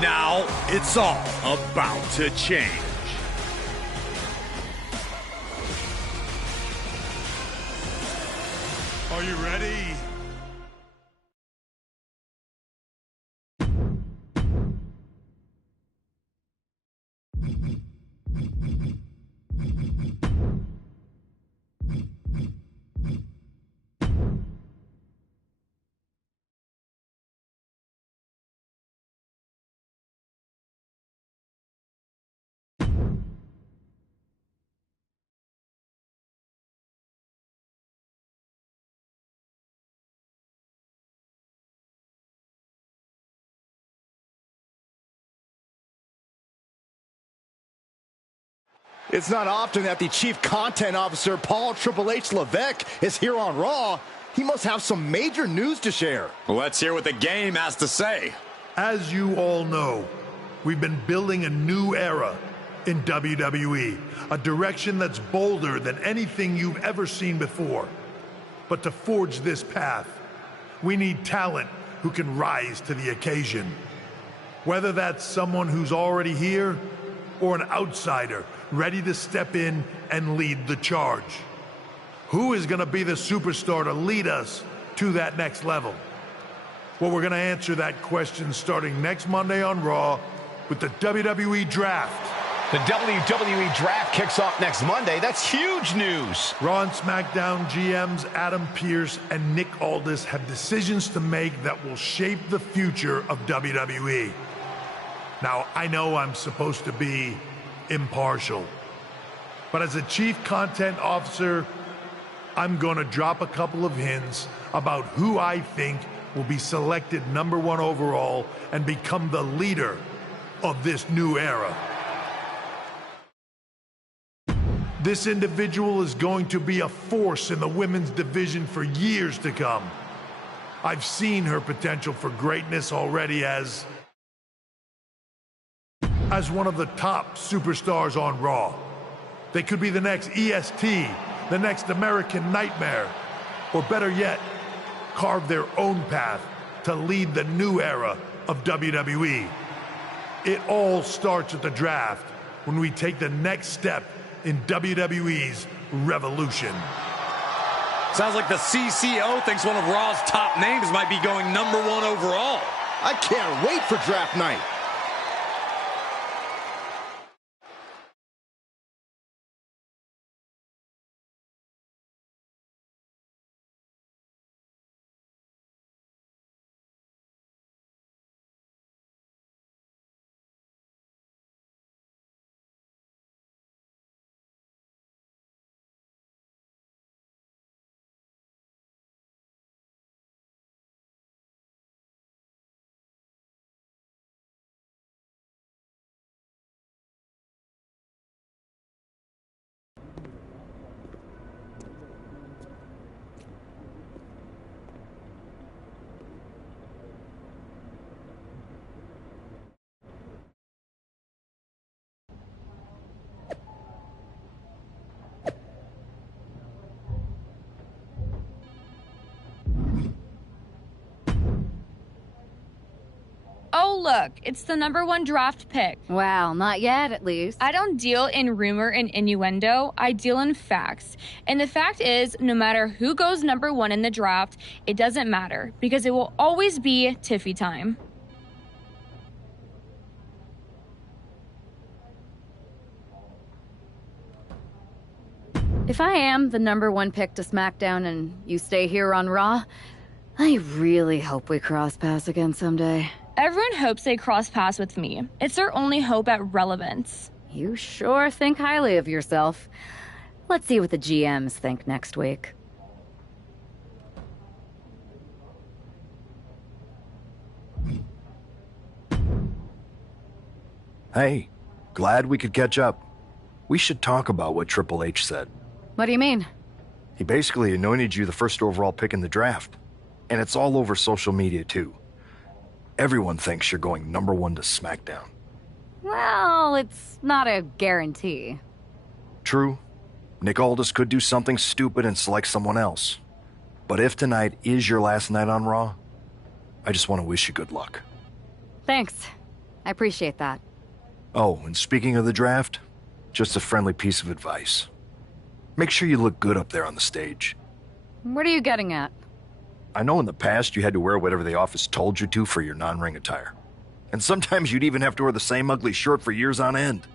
Now it's all about to change. Are you ready? It's not often that the Chief Content Officer, Paul Triple H Levesque, is here on Raw. He must have some major news to share. Let's hear what the game has to say. As you all know, we've been building a new era in WWE, a direction that's bolder than anything you've ever seen before. But to forge this path, we need talent who can rise to the occasion. Whether that's someone who's already here or an outsider ready to step in and lead the charge. Who is going to be the superstar to lead us to that next level? Well, we're going to answer that question starting next Monday on Raw with the WWE Draft. The WWE Draft kicks off next Monday. That's huge news. Raw and SmackDown GMs Adam Pearce and Nick Aldis have decisions to make that will shape the future of WWE. Now, I know I'm supposed to be impartial, but as a Chief Content Officer, I'm going to drop a couple of hints about who I think will be selected #1 overall and become the leader of this new era. This individual is going to be a force in the women's division for years to come. I've seen her potential for greatness already as one of the top superstars on Raw. They could be the next EST, the next American Nightmare, or better yet, carve their own path to lead the new era of WWE. It all starts at the draft when we take the next step in WWE's revolution. Sounds like the CCO thinks one of Raw's top names might be going #1 overall. I can't wait for draft night. Oh, look, it's the #1 draft pick. Well, not yet, at least. I don't deal in rumor and innuendo. I deal in facts. And the fact is, no matter who goes #1 in the draft, it doesn't matter because it will always be Tiffy time. If I am the #1 pick to SmackDown and you stay here on Raw, I really hope we cross paths again someday. Everyone hopes they cross paths with me. It's their only hope at relevance. You sure think highly of yourself. Let's see what the GMs think next week. Hey, glad we could catch up. We should talk about what Triple H said. What do you mean? He basically anointed you the first overall pick in the draft. And it's all over social media, too. Everyone thinks you're going #1 to SmackDown. Well, it's not a guarantee. True. Nick Aldis could do something stupid and select someone else. But if tonight is your last night on Raw, I just want to wish you good luck. Thanks. I appreciate that. Oh, and speaking of the draft, just a friendly piece of advice. Make sure you look good up there on the stage. What are you getting at? I know in the past you had to wear whatever the office told you to for your non-ring attire. And sometimes you'd even have to wear the same ugly shirt for years on end.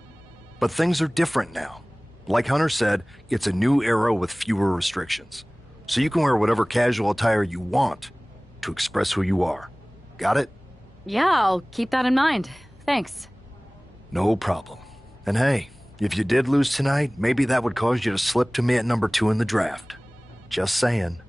But things are different now. Like Hunter said, it's a new era with fewer restrictions. So you can wear whatever casual attire you want to express who you are. Got it? Yeah, I'll keep that in mind. Thanks. No problem. And hey, if you did lose tonight, maybe that would cause you to slip to me at number 2 in the draft. Just saying.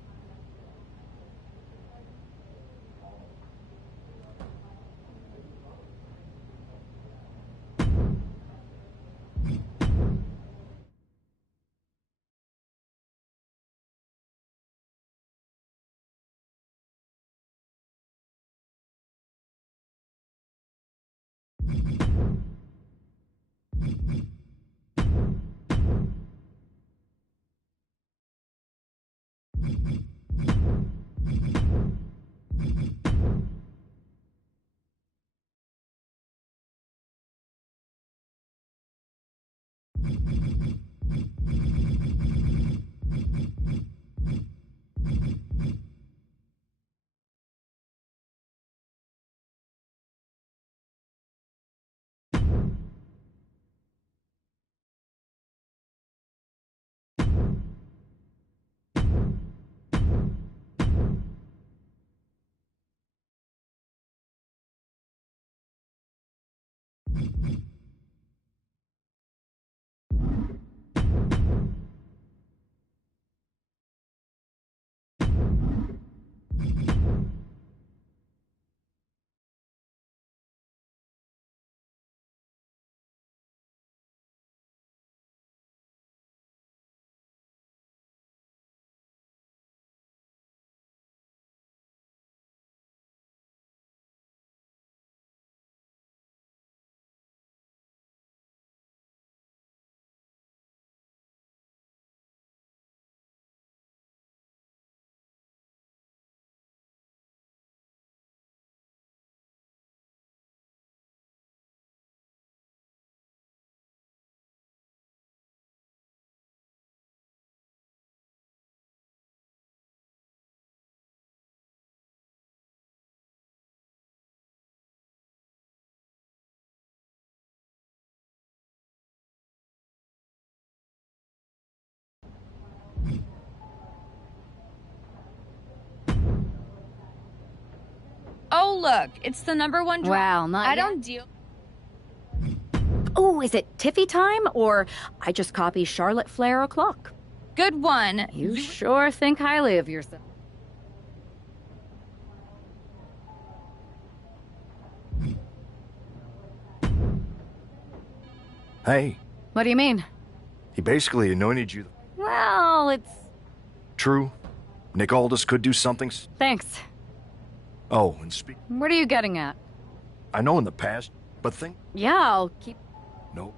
Oh, look, it's the number 1 draft. Wow, not I yet. don't deal. Oh, is it Tiffy time? Or I just copy Charlotte Flair o'clock? Good one. You sure think highly of yourself. Hey, What do you mean? he basically anointed you. Well, it's... True. Nick Aldis could do something. Thanks. Oh, and speak. What are you getting at? I know in the past, but think. Yeah, I'll keep... No.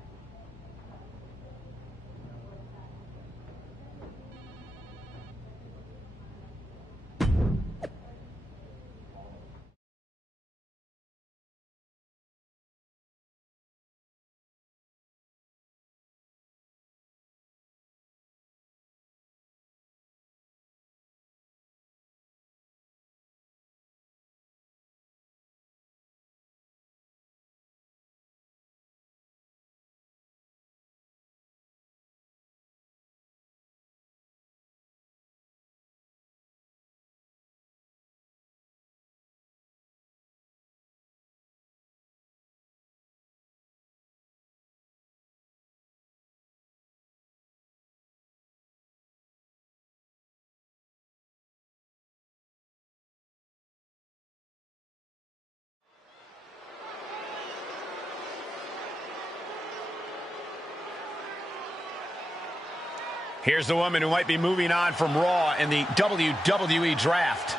Here's the woman who might be moving on from Raw in the WWE Draft.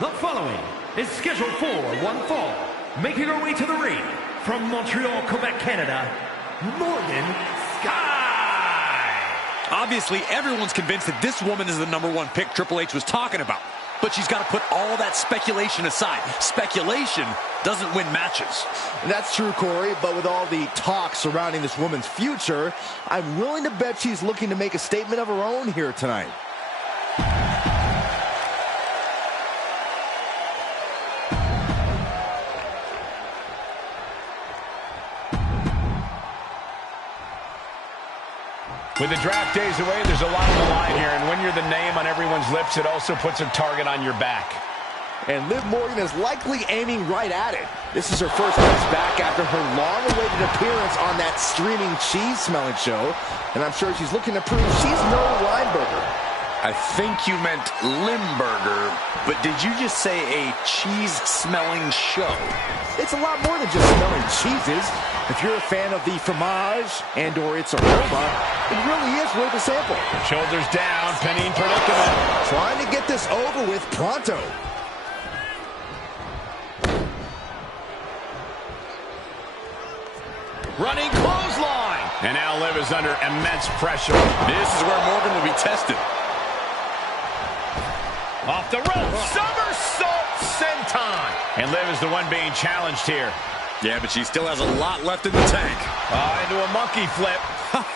The following is scheduled for one fall, making her way to the ring from Montreal, Quebec, Canada, Morgan Sky. Obviously, everyone's convinced that this woman is the #1 pick Triple H was talking about. But she's got to put all that speculation aside. Speculation doesn't win matches. That's true, Corey, but with all the talk surrounding this woman's future, I'm willing to bet she's looking to make a statement of her own here tonight. With the draft days away, there's a lot on the line here, and when you're the name on everyone's lips, it also puts a target on your back. And Liv Morgan is likely aiming right at it. This is her first match back after her long-awaited appearance on that streaming cheese-smelling show, and I'm sure she's looking to prove she's no Lineburger. I think you meant Limburger, but did you just say a cheese-smelling show? It's a lot more than just smelling cheeses. If you're a fan of the fromage and/or its aroma, it really is worth a sample. Shoulders down, pinning predicament. Trying to get this over with pronto. Running clothesline. And now Liv is under immense pressure. This is where Morgan will be tested. Off the rope, somersault senton. And Liv is the one being challenged here. Yeah, but she still has a lot left in the tank. Into a monkey flip.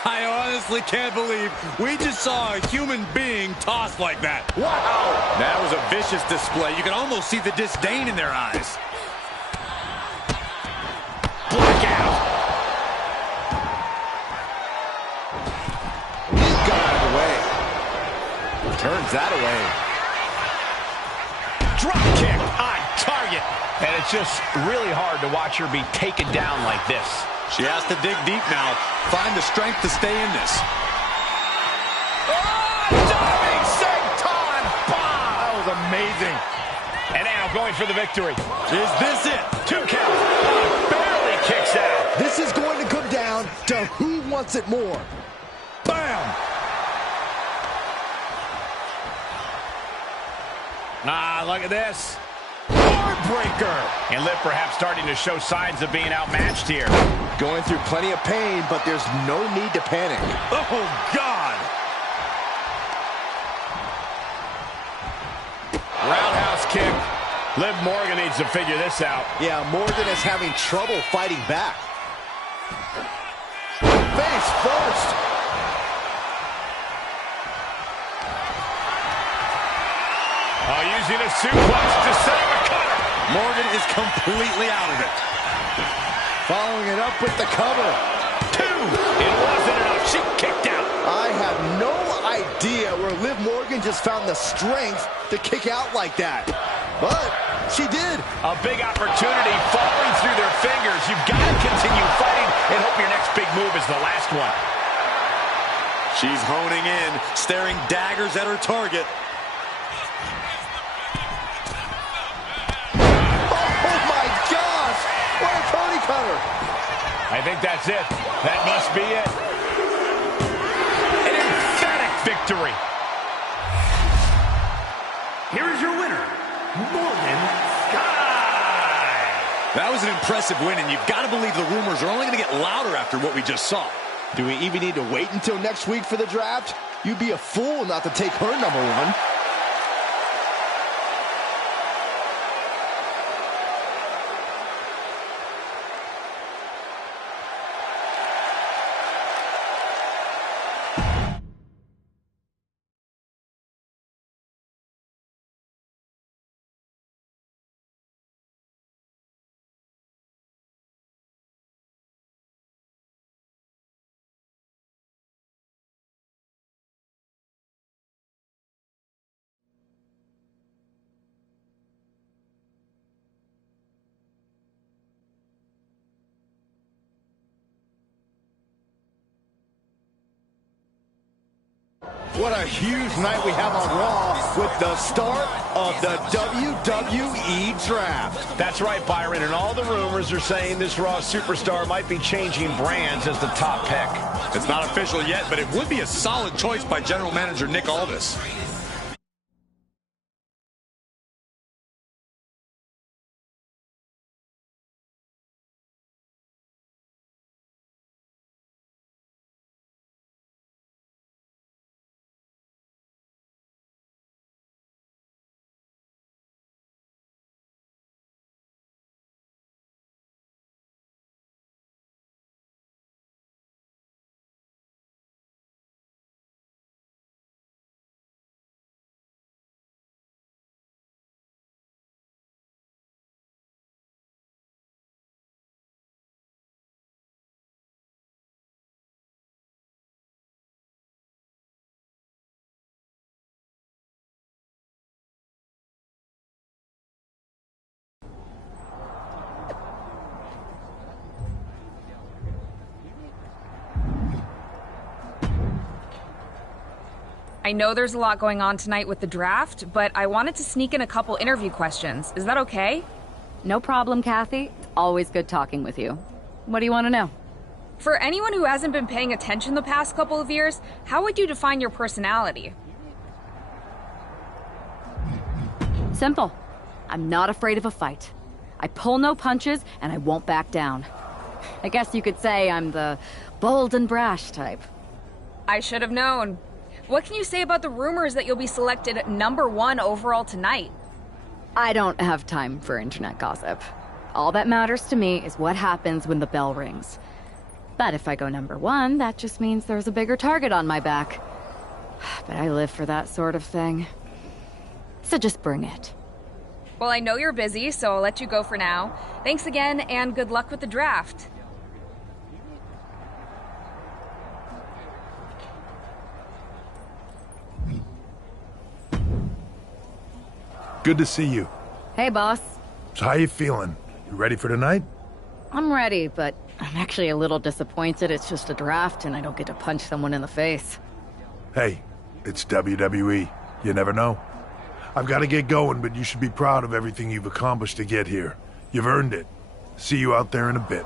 I honestly can't believe we just saw a human being tossed like that. Wow! That was a vicious display. You can almost see the disdain in their eyes. Blackout. Got out of the way. Turns that away. Drop kick on target. And it's just really hard to watch her be taken down like this. She has to dig deep now. Find the strength to stay in this. Diving senton bomb. That was amazing. And now going for the victory. Is this it? 2 count. Barely kicks out. This is going to come down to who wants it more. Bam! Look at this. Heartbreaker. And Liv perhaps starting to show signs of being outmatched here. Going through plenty of pain, but there's no need to panic. Oh, God. Roundhouse kick. Liv Morgan needs to figure this out. Yeah, Morgan is having trouble fighting back. Face first. Using a suplex to set up a cutter. Morgan is completely out of it. Following it up with the cover. 2. It wasn't enough. She kicked out. I have no idea where Liv Morgan just found the strength to kick out like that. But she did. A big opportunity falling through their fingers. You've got to continue fighting and hope your next big move is the last one. She's honing in, staring daggers at her target. I think that's it. That must be it. An emphatic victory. Here is your winner, Morgan Sky. That was an impressive win, and you've got to believe the rumors are only going to get louder after what we just saw. Do we even need to wait until next week for the draft? You'd be a fool not to take her #1. What a huge night we have on Raw with the start of the WWE Draft. That's right, Byron, and all the rumors are saying this Raw superstar might be changing brands as the top pick. It's not official yet, but it would be a solid choice by General Manager Nick Aldis. I know there's a lot going on tonight with the draft, but I wanted to sneak in a couple interview questions. Is that okay? No problem, Kathy. Always good talking with you. What do you want to know? For anyone who hasn't been paying attention the past couple of years, how would you define your personality? Simple. I'm not afraid of a fight. I pull no punches, and I won't back down. I guess you could say I'm the bold and brash type. I should have known. What can you say about the rumors that you'll be selected #1 overall tonight? I don't have time for internet gossip. All that matters to me is what happens when the bell rings. But if I go #1, that just means there's a bigger target on my back. But I live for that sort of thing. So just bring it. Well, I know you're busy, so I'll let you go for now. Thanks again, and good luck with the draft. Good to see you. Hey, boss. So how you feeling? You ready for tonight? I'm ready, but I'm actually a little disappointed it's just a draft and I don't get to punch someone in the face. Hey, it's WWE. You never know. I've got to get going, but you should be proud of everything you've accomplished to get here. You've earned it. See you out there in a bit.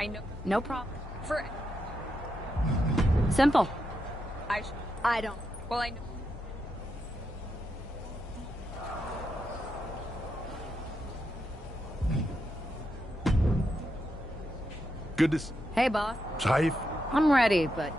I know. No problem. For... Simple. I don't. Well, I know. Goodness. Hey, boss. Saif? I'm ready, but...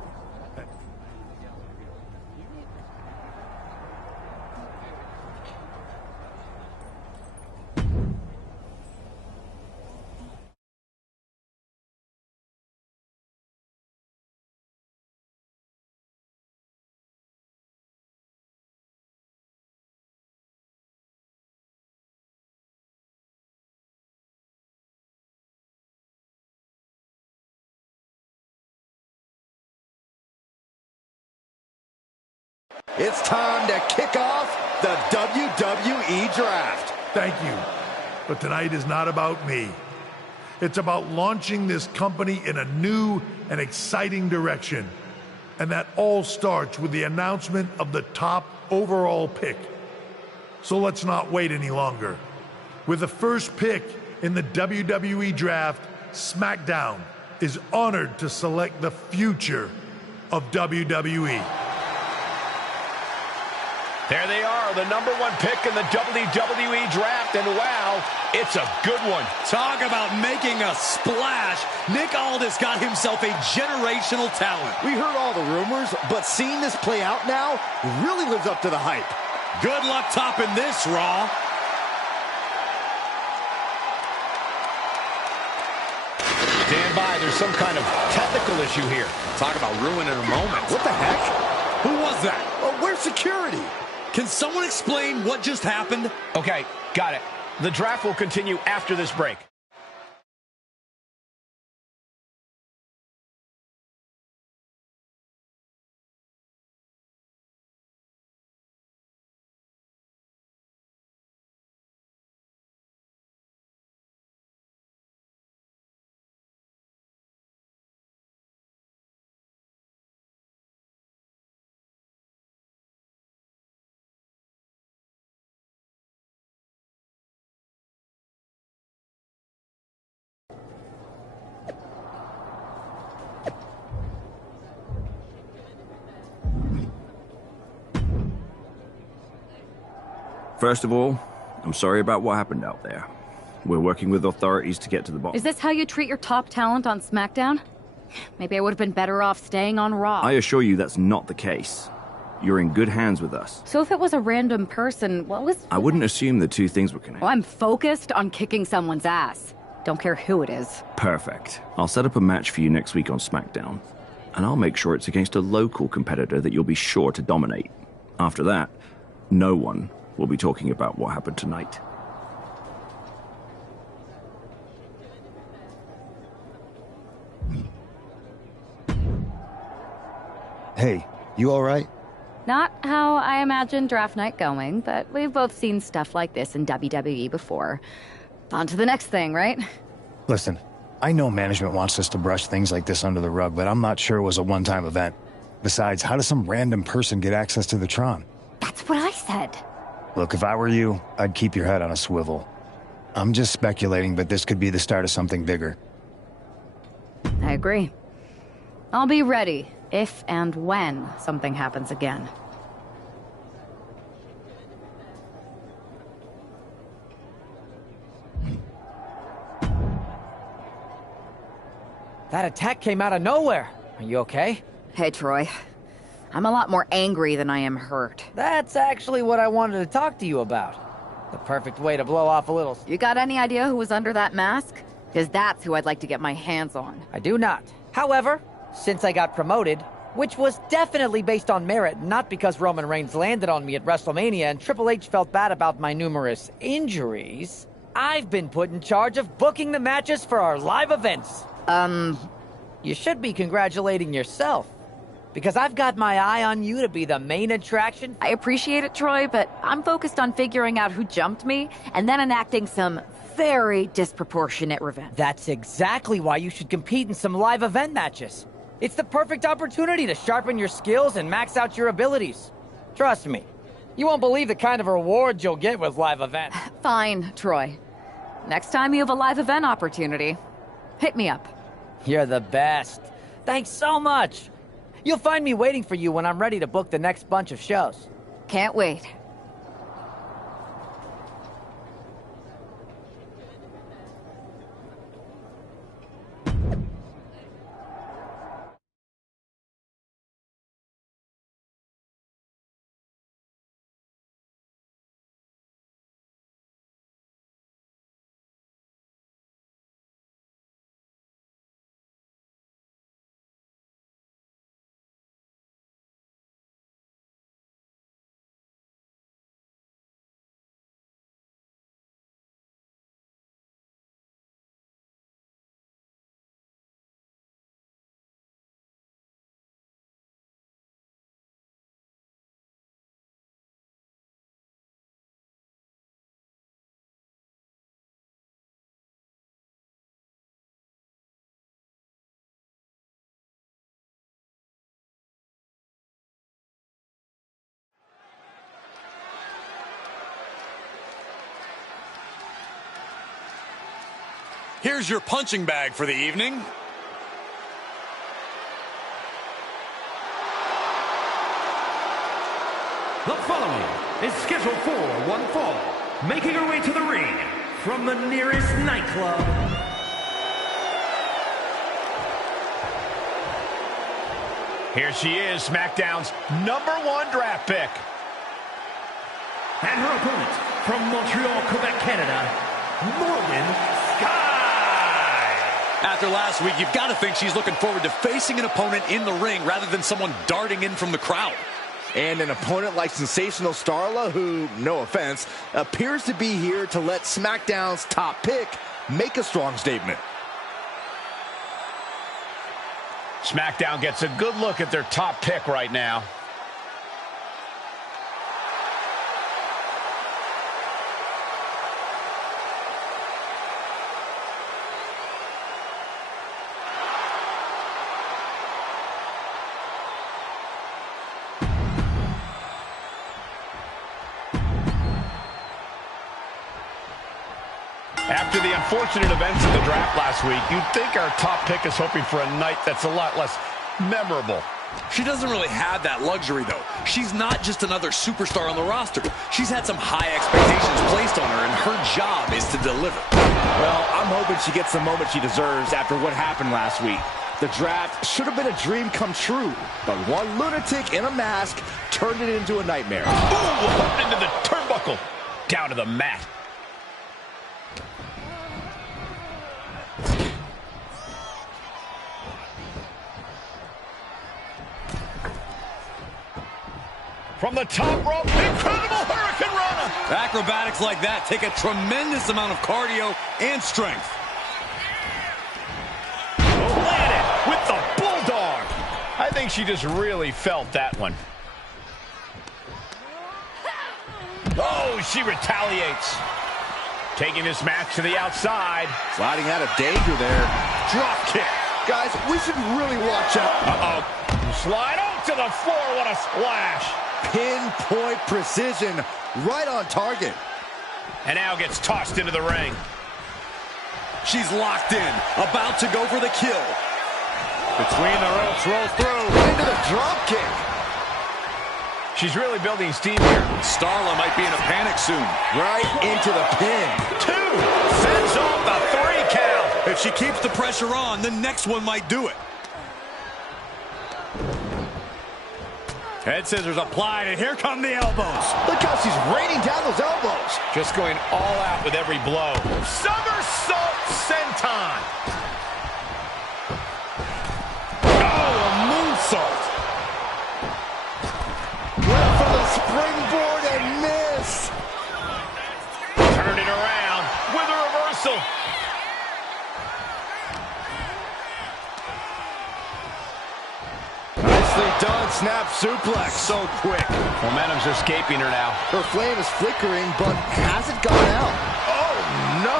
It's time to kick off the WWE Draft. Thank you. But tonight is not about me. It's about launching this company in a new and exciting direction. And that all starts with the announcement of the top overall pick. So let's not wait any longer. With the first pick in the WWE Draft, SmackDown is honored to select the future of WWE. There they are, the #1 pick in the WWE Draft, and wow, it's a good one. Talk about making a splash. Nick Aldis got himself a generational talent. We heard all the rumors, but seeing this play out now really lives up to the hype. Good luck topping this, Raw. Stand by, there's some kind of technical issue here. Talk about ruining a moment. What the heck? Who was that? Oh, where's security? Can someone explain what just happened? Okay, got it. The draft will continue after this break. First of all, I'm sorry about what happened out there. We're working with authorities to get to the bottom. Is this how you treat your top talent on SmackDown? Maybe I would have been better off staying on Raw. I assure you that's not the case. You're in good hands with us. So if it was a random person, what was... I wouldn't assume the two things were connected. Well, I'm focused on kicking someone's ass. Don't care who it is. Perfect. I'll set up a match for you next week on SmackDown. And I'll make sure it's against a local competitor that you'll be sure to dominate. After that, no one will be talking about what happened tonight. Hey, you all right? Not how I imagined draft night going, but we've both seen stuff like this in WWE before. On to the next thing, right? Listen, I know management wants us to brush things like this under the rug, but I'm not sure it was a one-time event. Besides, how does some random person get access to the Tron? That's what I said. Look, if I were you, I'd keep your head on a swivel. I'm just speculating, but this could be the start of something bigger. I agree. I'll be ready if and when something happens again. That attack came out of nowhere. Are you okay? Hey, Troy. I'm a lot more angry than I am hurt. That's actually what I wanted to talk to you about. The perfect way to blow off a little... You got any idea who was under that mask? Because that's who I'd like to get my hands on. I do not. However, since I got promoted, which was definitely based on merit, not because Roman Reigns landed on me at WrestleMania and Triple H felt bad about my numerous injuries, I've been put in charge of booking the matches for our live events. You should be congratulating yourself. Because I've got my eye on you to be the main attraction. I appreciate it, Troy, but I'm focused on figuring out who jumped me and then enacting some very disproportionate revenge. That's exactly why you should compete in some live event matches. It's the perfect opportunity to sharpen your skills and max out your abilities. Trust me, you won't believe the kind of rewards you'll get with live events. Fine, Troy. Next time you have a live event opportunity, hit me up. You're the best. Thanks so much. You'll find me waiting for you when I'm ready to book the next bunch of shows. Can't wait. Here's your punching bag for the evening. The following is scheduled for one fall, making her way to the ring from the nearest nightclub. Here she is, SmackDown's #1 draft pick. And her opponent from Montreal, Quebec, Canada, Morgan Sky. After last week, you've got to think she's looking forward to facing an opponent in the ring rather than someone darting in from the crowd. And an opponent like Sensational Starla, who, no offense, appears to be here to let SmackDown's top pick make a strong statement. SmackDown gets a good look at their top pick right now. After the unfortunate events of the draft last week, you'd think our top pick is hoping for a night that's a lot less memorable. She doesn't really have that luxury, though. She's not just another superstar on the roster. She's had some high expectations placed on her, and her job is to deliver. Well, I'm hoping she gets the moment she deserves after what happened last week. The draft should have been a dream come true, but one lunatic in a mask turned it into a nightmare. Ooh, into the turnbuckle. Down to the mat. From the top rope, incredible Hurricane Rana. Acrobatics like that take a tremendous amount of cardio and strength. Landed with the Bulldog. I think she just really felt that one. Oh, she retaliates. Taking this match to the outside. Sliding out of danger there. Drop kick. Guys, we should really watch out. Uh-oh. Slide out to the floor. What a splash. Pinpoint precision, right on target. And now gets tossed into the ring. She's locked in, about to go for the kill. Between the ropes, rolls through, into the drop kick. She's really building steam here. Starla might be in a panic soon. Right into the pin. 2, sends off the 3 count. If she keeps the pressure on, the next one might do it. Head scissors applied, and here come the elbows. Look how she's raining down those elbows. Just going all out with every blow. Somersault senton. Oh, a moonsault. Went for the springboard and miss. Turned it around with a reversal. Done, snap suplex, so quick. Momentum's escaping her now. Her flame is flickering, but hasn't gone out. Oh, no,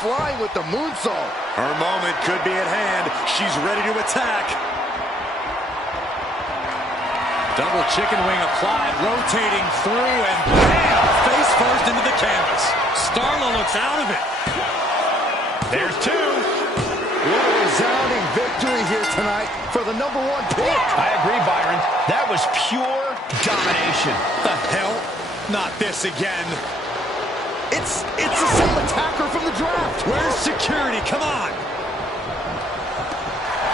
flying with the moonsault. Her moment could be at hand. She's ready to attack. Double chicken wing applied, rotating through, and bam, face first into the canvas. Starla looks out of it. There's 2. Resounding victory here tonight for the #1 pick. I agree, Byron. That was pure domination. The hell? Not this again. It's the same attacker from the draft. Where's security? Come on.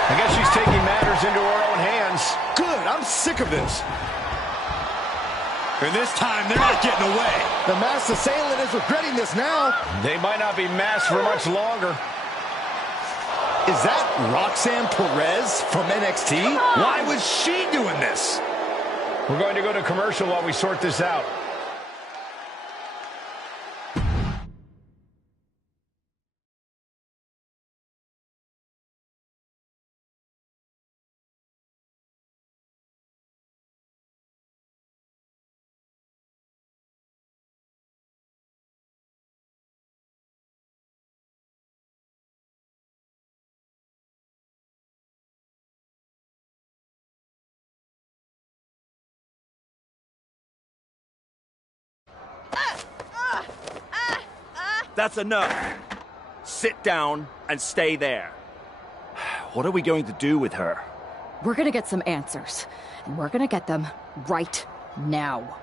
I guess she's taking matters into her own hands. Good. I'm sick of this. And this time, they're not getting away. The masked assailant is regretting this now. They might not be masked for much longer. Is that Roxanne Perez from NXT? Why was she doing this? We're going to go to commercial while we sort this out. That's enough. Sit down and stay there. What are we going to do with her? We're gonna get some answers, and we're gonna get them right now.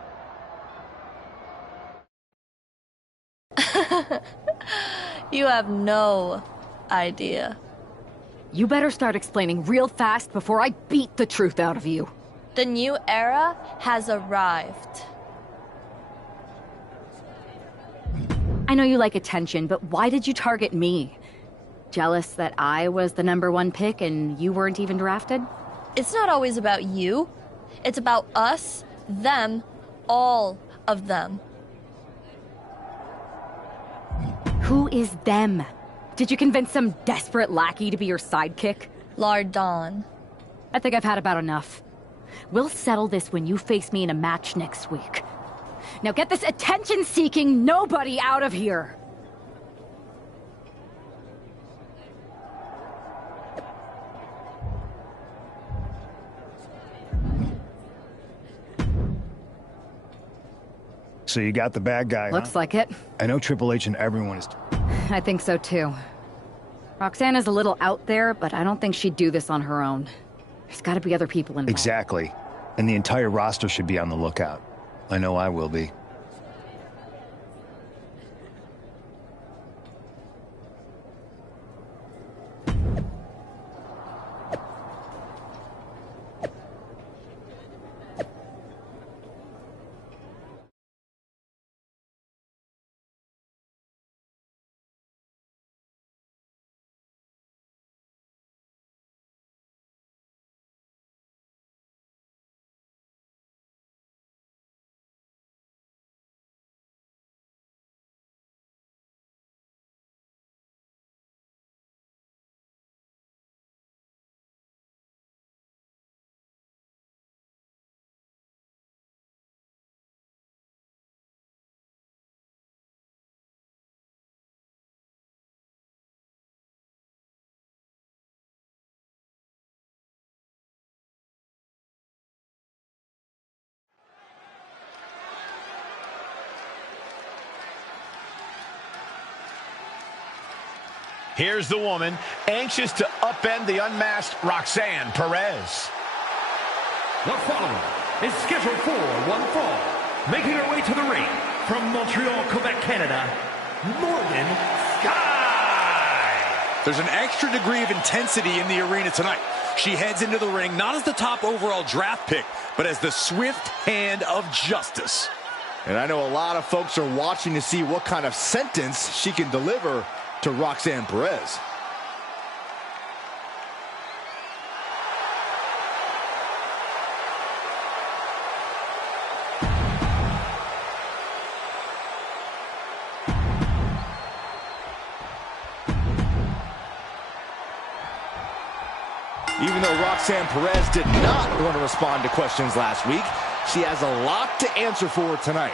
You have no idea. You better start explaining real fast before I beat the truth out of you. The new era has arrived. I know you like attention, but why did you target me? Jealous that I was the #1 pick and you weren't even drafted? It's not always about you. It's about us, them, all of them. Who is them? Did you convince some desperate lackey to be your sidekick? Lardon. I think I've had about enough. We'll settle this when you face me in a match next week. Now get this attention-seeking nobody out of here! So you got the bad guy, Looks like it. I know Triple H and everyone is... I think so too. Roxanne is a little out there, but I don't think she'd do this on her own. There's gotta be other people involved. Exactly. And the entire roster should be on the lookout. I know I will be. Here's the woman, anxious to upend the unmasked Roxanne Perez. The following is scheduled for one fall. Making her way to the ring from Montreal, Quebec, Canada, Morgan Sky. There's an extra degree of intensity in the arena tonight. She heads into the ring not as the top overall draft pick, but as the swift hand of justice. And I know a lot of folks are watching to see what kind of sentence she can deliver to Roxanne Perez. Even though Roxanne Perez did not want to respond to questions last week, she has a lot to answer for tonight.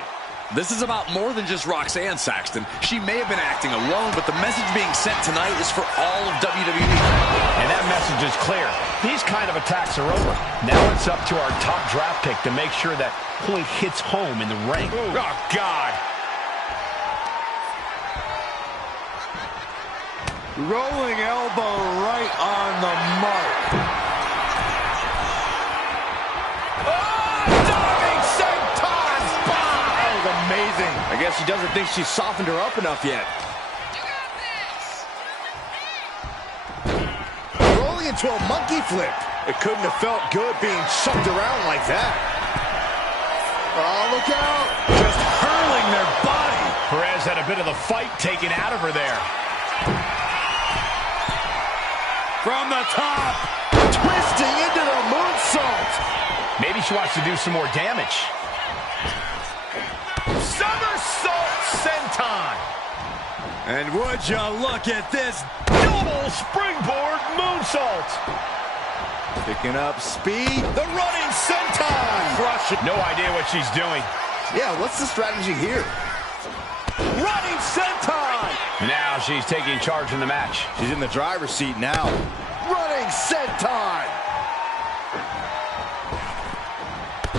This is about more than just Roxanne, Saxton. She may have been acting alone, but the message being sent tonight is for all of WWE. And that message is clear. These kind of attacks are over. Now it's up to our top draft pick to make sure that point hits home in the ring. Oh, God. Rolling elbow right on the mark. Oh, diving senton spot! That was amazing. I guess she doesn't think she's softened her up enough yet. Rolling into a monkey flip. It couldn't have felt good being shoved around like that. Oh, look out! Just hurling their body. Perez had a bit of the fight taken out of her there. From the top, twisting into the moonsault. Maybe she wants to do some more damage. Somersault senton. And would you look at this double springboard moonsault. Picking up speed, the running senton. Crush it. No idea what she's doing. Yeah, what's the strategy here? Running senton. Now she's taking charge in the match. She's in the driver's seat now. Running senton.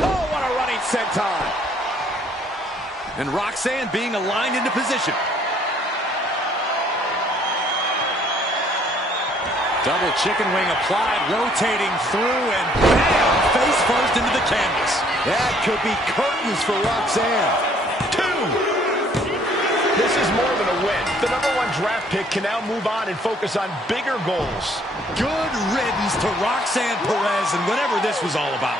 Oh, what a running senton. And Roxanne being aligned into position. Double chicken wing applied, rotating through, and bam! Face first into the canvas. That could be curtains for Roxanne. 2. This is more than a win. The #1 draft pick can now move on and focus on bigger goals. Good riddance to Roxanne Perez and whatever this was all about.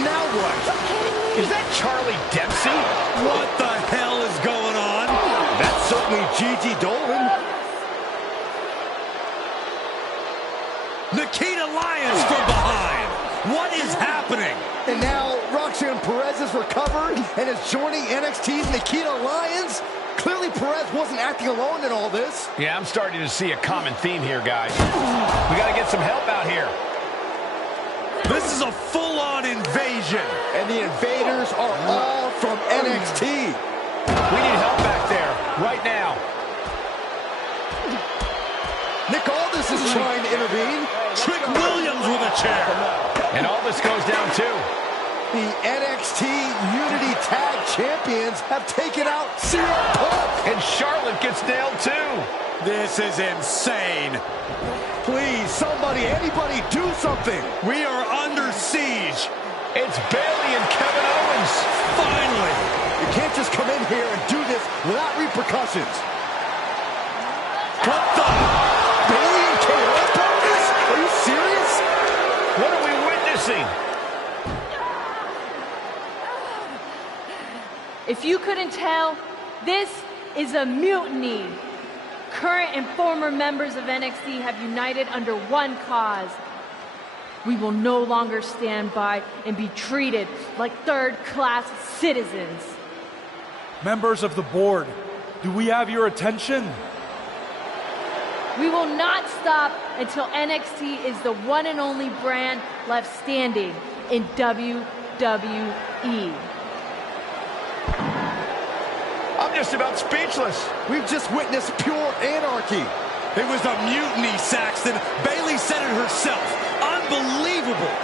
Now what? Is that Charlie Dempsey? What the hell is going on? That's certainly Gigi Dolan. Nikita Lyons from behind. What is happening? And now Roxanne Perez has recovered and is joining NXT's Nikita Lyons. Clearly Perez wasn't acting alone in all this. Yeah, I'm starting to see a common theme here, guys. We got to get some help out here. This is a full-on invasion. And the invaders are all from NXT. We need help back there, right now. Nick Aldis is trying to intervene. Trick Williams with a chair. And all this goes down, too. The NXT Unity Tag Champions have taken out CM Punk. And Charlotte gets nailed, too. This is insane. Please, somebody, anybody, do something. We are under siege. It's Bayley and Kevin Owens. Finally. You can't just come in here and do this without repercussions. What the... Bayley and KO bonus? Are you serious? What are we witnessing? If you couldn't tell, this is a mutiny. Current and former members of NXT have united under one cause. We will no longer stand by and be treated like third-class citizens. Members of the board, do we have your attention? We will not stop until NXT is the one and only brand left standing in WWE. I'm just about speechless. We've just witnessed pure anarchy. It was a mutiny, Saxton. Bayley said it herself. Unbelievable.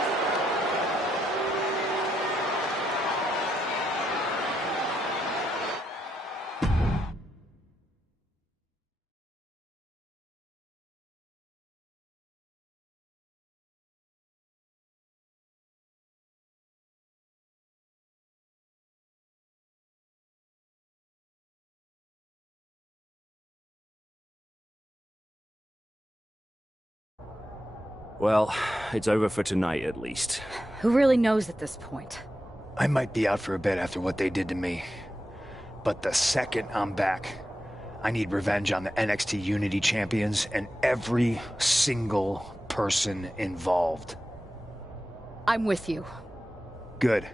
Well, it's over for tonight at least. Who really knows at this point? I might be out for a bit after what they did to me. But the second I'm back, I need revenge on the NXT Unity Champions and every single person involved. I'm with you. Good.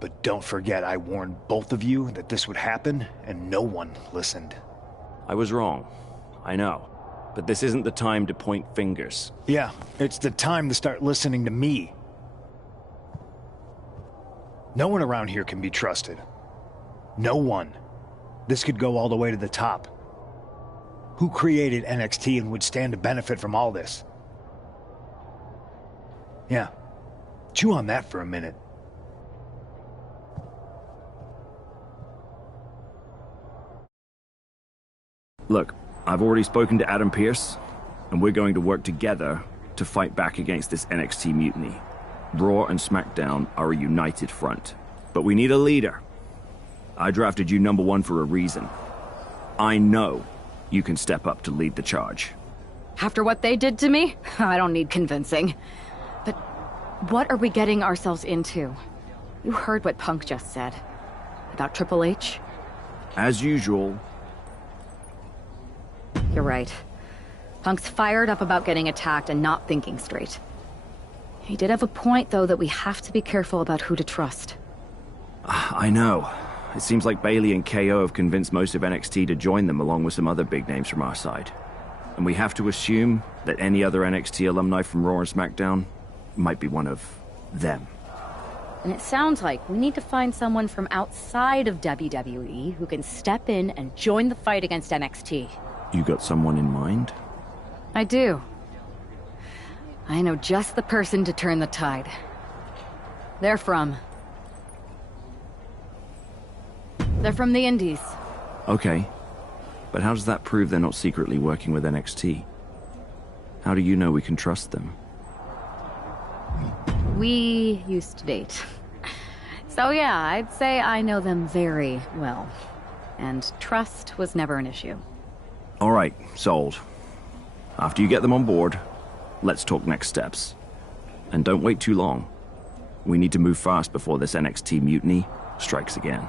But don't forget I warned both of you that this would happen, and no one listened. I was wrong. I know. But this isn't the time to point fingers. Yeah, it's the time to start listening to me. No one around here can be trusted. No one. This could go all the way to the top. Who created NXT and would stand to benefit from all this? Yeah. Chew on that for a minute. Look, I've already spoken to Adam Pearce, and we're going to work together to fight back against this NXT mutiny. Raw and SmackDown are a united front, but we need a leader. I drafted you number 1 for a reason. I know you can step up to lead the charge. After what they did to me, I don't need convincing. But what are we getting ourselves into? You heard what Punk just said. About Triple H? As usual. You're right. Punk's fired up about getting attacked and not thinking straight. He did have a point, though, that we have to be careful about who to trust. I know. It seems like Bailey and KO have convinced most of NXT to join them along with some other big names from our side. And we have to assume that any other NXT alumni from Raw and SmackDown might be one of them. And it sounds like we need to find someone from outside of WWE who can step in and join the fight against NXT. You got someone in mind? I do. I know just the person to turn the tide. They're from the Indies. Okay. But how does that prove they're not secretly working with NXT? How do you know we can trust them? We used to date. So yeah, I'd say I know them very well. And trust was never an issue. All right, sold. After you get them on board, let's talk next steps. And don't wait too long. We need to move fast before this NXT mutiny strikes again.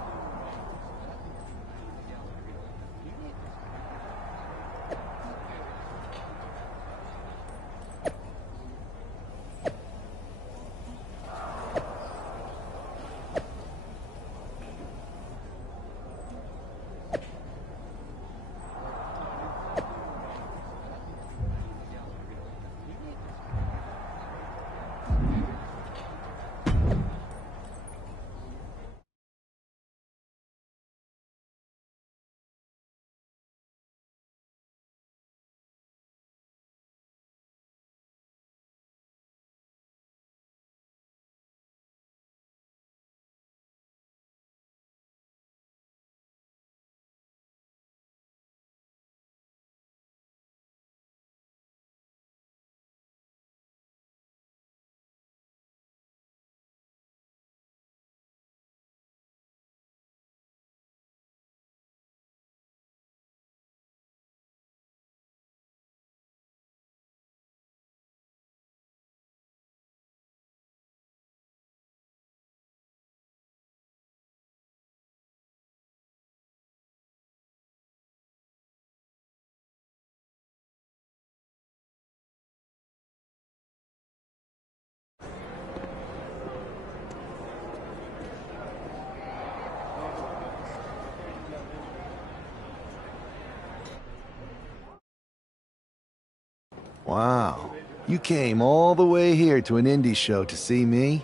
Wow. You came all the way here to an indie show to see me?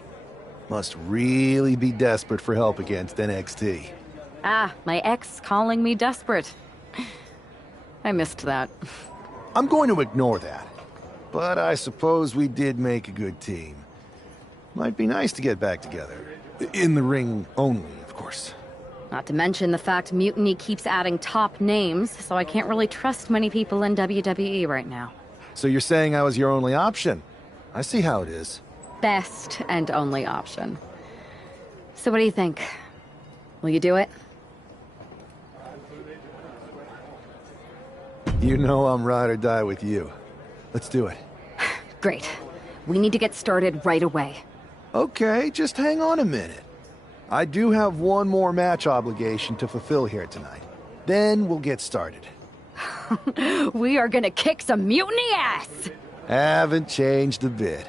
Must really be desperate for help against NXT. Ah, my ex calling me desperate. I missed that. I'm going to ignore that. But I suppose we did make a good team. Might be nice to get back together. In the ring only, of course. Not to mention the fact Mutiny keeps adding top names, so I can't really trust many people in WWE right now. So you're saying I was your only option? I see how it is. Best and only option. So what do you think? Will you do it? You know I'm ride or die with you. Let's do it. Great. We need to get started right away. Okay, just hang on a minute. I do have one more match obligation to fulfill here tonight. Then we'll get started. We are gonna kick some mutiny ass! Haven't changed a bit.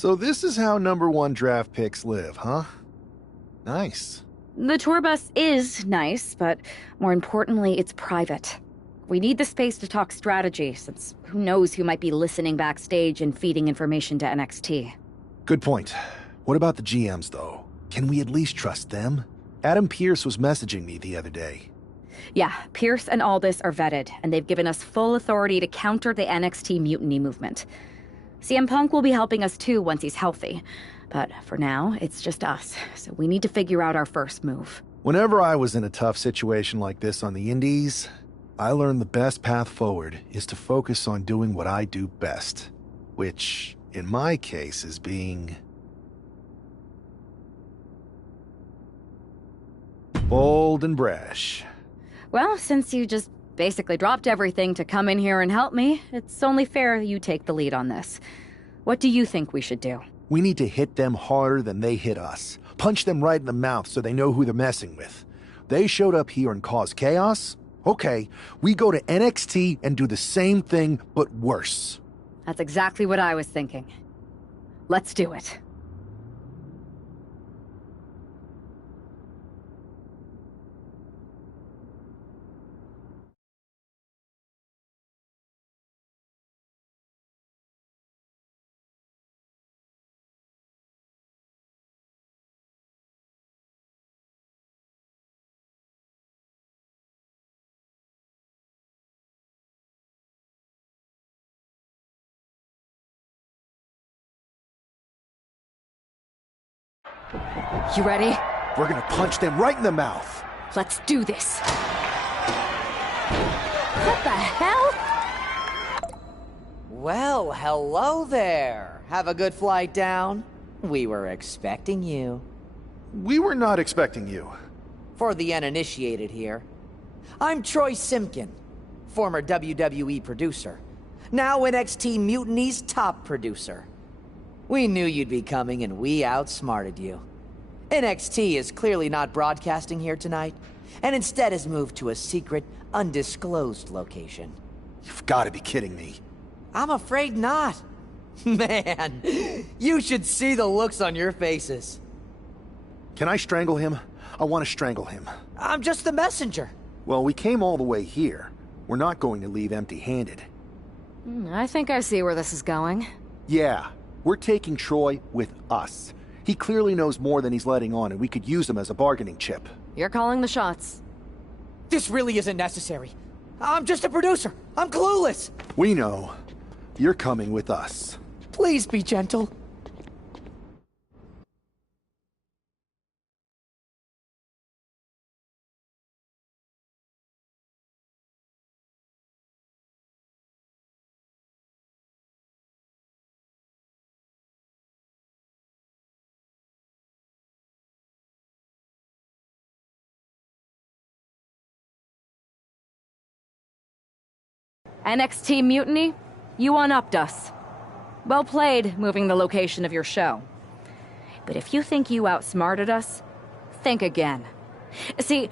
So this is how #1 draft picks live, huh? Nice. The tour bus is nice, but more importantly, it's private. We need the space to talk strategy, since who knows who might be listening backstage and feeding information to NXT. Good point. What about the GMs, though? Can we at least trust them? Adam Pearce was messaging me the other day. Yeah, Pierce and Aldis are vetted, and they've given us full authority to counter the NXT mutiny movement. CM Punk will be helping us too once he's healthy. But for now, it's just us, so we need to figure out our first move. Whenever I was in a tough situation like this on the Indies, I learned the best path forward is to focus on doing what I do best. Which, in my case, is being... bold and brash. Well, since you just basically dropped everything to come in here and help me, it's only fair you take the lead on this. What do you think we should do? We need to hit them harder than they hit us. Punch them right in the mouth so they know who they're messing with. They showed up here and caused chaos? Okay, we go to NXT and do the same thing, but worse. That's exactly what I was thinking. Let's do it. You ready? We're gonna punch them right in the mouth. Let's do this. What the hell? Well, hello there. Have a good flight down. We were expecting you. We were not expecting you. For the uninitiated here, I'm Troy Simkin, former WWE producer, now NXT Mutiny's top producer. We knew you'd be coming and we outsmarted you. NXT is clearly not broadcasting here tonight, and instead has moved to a secret, undisclosed location. You've got to be kidding me. I'm afraid not. Man, you should see the looks on your faces. Can I strangle him? I want to strangle him. I'm just the messenger. Well, we came all the way here. We're not going to leave empty-handed. I think I see where this is going. Yeah, we're taking Troy with us. He clearly knows more than he's letting on, and we could use him as a bargaining chip. You're calling the shots. This really isn't necessary. I'm just a producer. I'm clueless. We know. You're coming with us. Please be gentle. NXT Mutiny, you one-upped us. Well played, moving the location of your show. But if you think you outsmarted us, think again. See,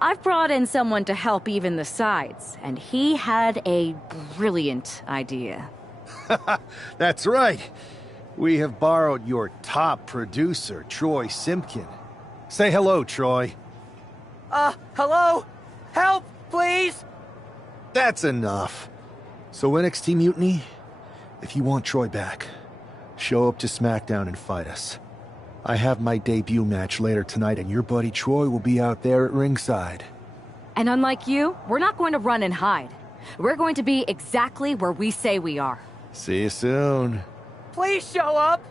I've brought in someone to help even the sides, and he had a brilliant idea. That's right. We have borrowed your top producer, Troy Simpkin. Say hello, Troy. Hello? Help, please? That's enough. So NXT Mutiny, if you want Troy back, show up to SmackDown and fight us. I have my debut match later tonight, and your buddy Troy will be out there at ringside. And unlike you, we're not going to run and hide. We're going to be exactly where we say we are. See you soon. Please show up.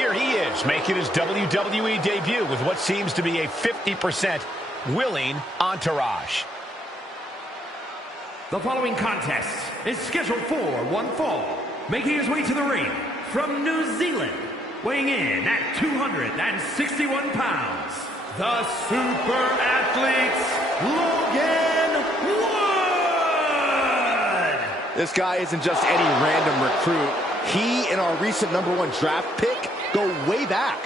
here he is, making his WWE debut with what seems to be a 50% willing entourage. The following contest is scheduled for one fall. Making his way to the ring from New Zealand, weighing in at 261 pounds, the Super Athletes, Logan Wood! This guy isn't just any random recruit. He and our recent #1 draft pick go way back.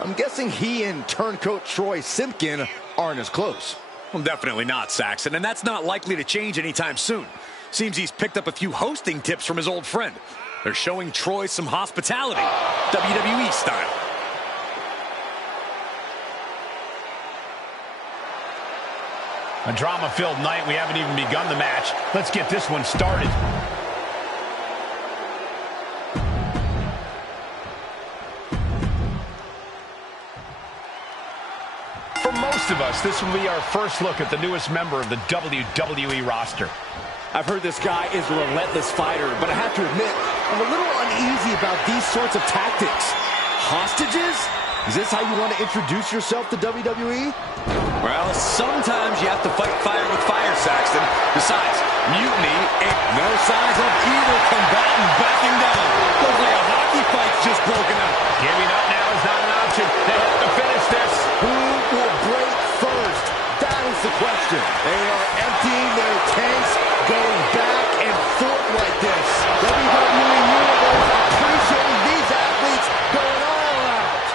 I'm guessing he and turncoat Troy Simpkin aren't as close. Well, definitely not, Saxon, and that's not likely to change anytime soon. Seems he's picked up a few hosting tips from his old friend. They're showing Troy some hospitality, WWE style. A drama-filled night. We haven't even begun the match. Let's get this one started. For most of us, this will be our first look at the newest member of the WWE roster. I've heard this guy is a relentless fighter, but I have to admit, I'm a little uneasy about these sorts of tactics. Hostages? Is this how you want to introduce yourself to WWE? Well, sometimes you have to fight fire with fire, Saxton. Besides, mutiny ain't no signs of either combatant backing down. Looks like a hockey fight's just broken out. Giving up now is not an option. They have to finish this. Who will break first? That is the question. They are emptying their tanks, going back and forth like this. WWE Universe appreciating these athletes going all out.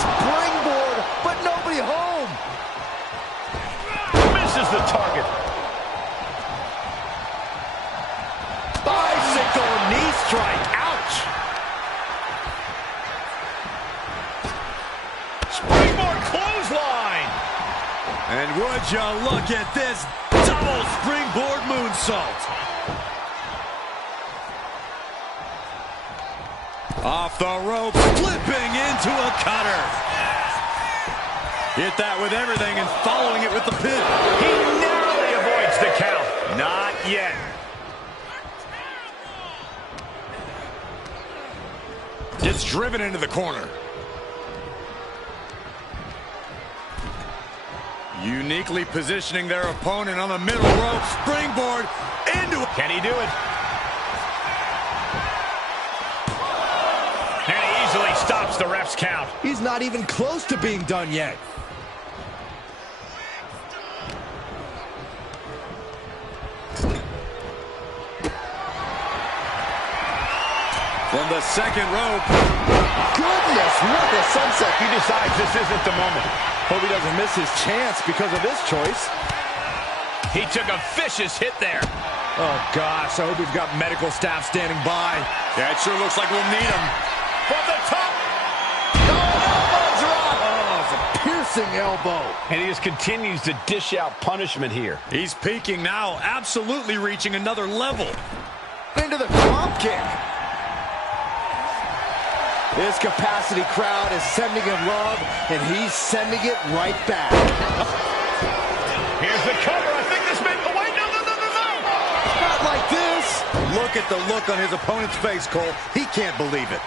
Springboard, but nobody home. Misses the target. Bicycle knee strike. Ouch. Springboard clothesline. And would you look at this double springboard moonsault. Off the rope, flipping into a cutter. Hit that with everything and following it with the pin. He narrowly avoids the count. Not yet. Gets driven into the corner. Uniquely positioning their opponent on the middle rope. Springboard into it. Can he do it? And he easily stops the ref's count. He's not even close to being done yet. From the second rope. Goodness, what a sunset. He decides this isn't the moment. Hope he doesn't miss his chance because of this choice. He took a vicious hit there. Oh, gosh, I hope we've got medical staff standing by. Yeah, it sure looks like we'll need them. From the top. Elbow drop. Oh, it's a piercing elbow. And he just continues to dish out punishment here. He's peaking now, absolutely reaching another level. Into the drop kick. This capacity crowd is sending him love, and he's sending it right back. Here's the cover. I think this may... Oh, wait, no. Not like this. Look at the look on his opponent's face, Cole. He can't believe it.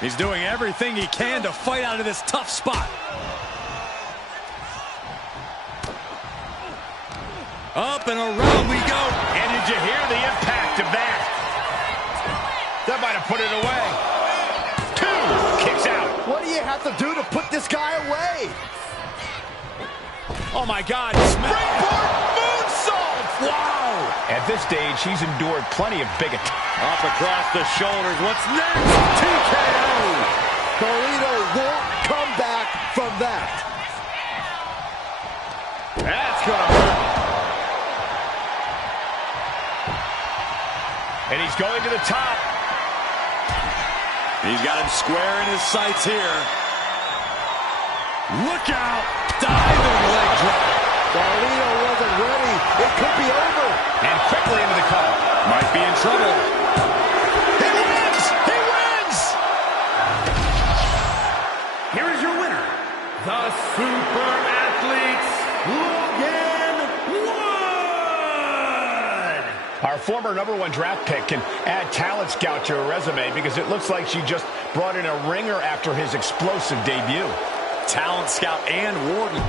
He's doing everything he can to fight out of this tough spot. Up and around we go. And did you hear the impact of that? That might have put it away. 2 kicks out. What do you have to do to put this guy away? Oh, my God. Springboard moonsault. Wow. At this stage, he's endured plenty of big attacks. Up across the shoulders. What's next? TKO. Carlito won't come back from that. That's going to hurt. And he's going to the top. He's got him square in his sights here. Look out! Diving leg drop. Carlito wasn't ready. It could be over. And quickly into the cover. Might be in trouble. He wins! He wins! Here is your winner, the Super Athletes, Logan Wood! Our former #1 draft pick can add talent scout to her resume because it looks like she just brought in a ringer after his explosive debut. Talent scout and warden.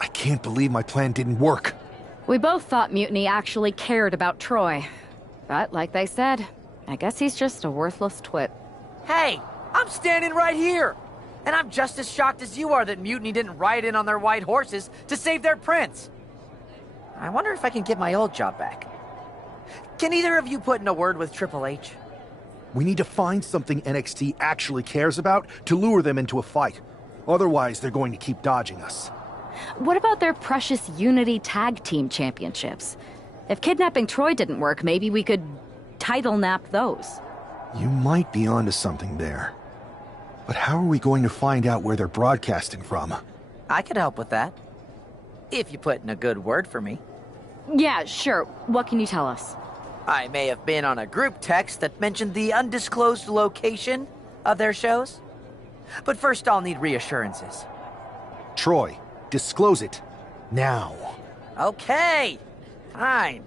I can't believe my plan didn't work. We both thought Mutiny actually cared about Troy. But like they said, I guess he's just a worthless twit. Hey, I'm standing right here! And I'm just as shocked as you are that Mutiny didn't ride in on their white horses to save their prince. I wonder if I can get my old job back. Can either of you put in a word with Triple H? We need to find something NXT actually cares about to lure them into a fight. Otherwise, they're going to keep dodging us. What about their precious Unity Tag Team Championships? If kidnapping Troy didn't work, maybe we could title nap those. You might be onto something there. But how are we going to find out where they're broadcasting from? I could help with that. If you put in a good word for me. Yeah, sure. What can you tell us? I may have been on a group text that mentioned the undisclosed location of their shows. But first I'll need reassurances. Troy, disclose it. Now. Okay. Fine.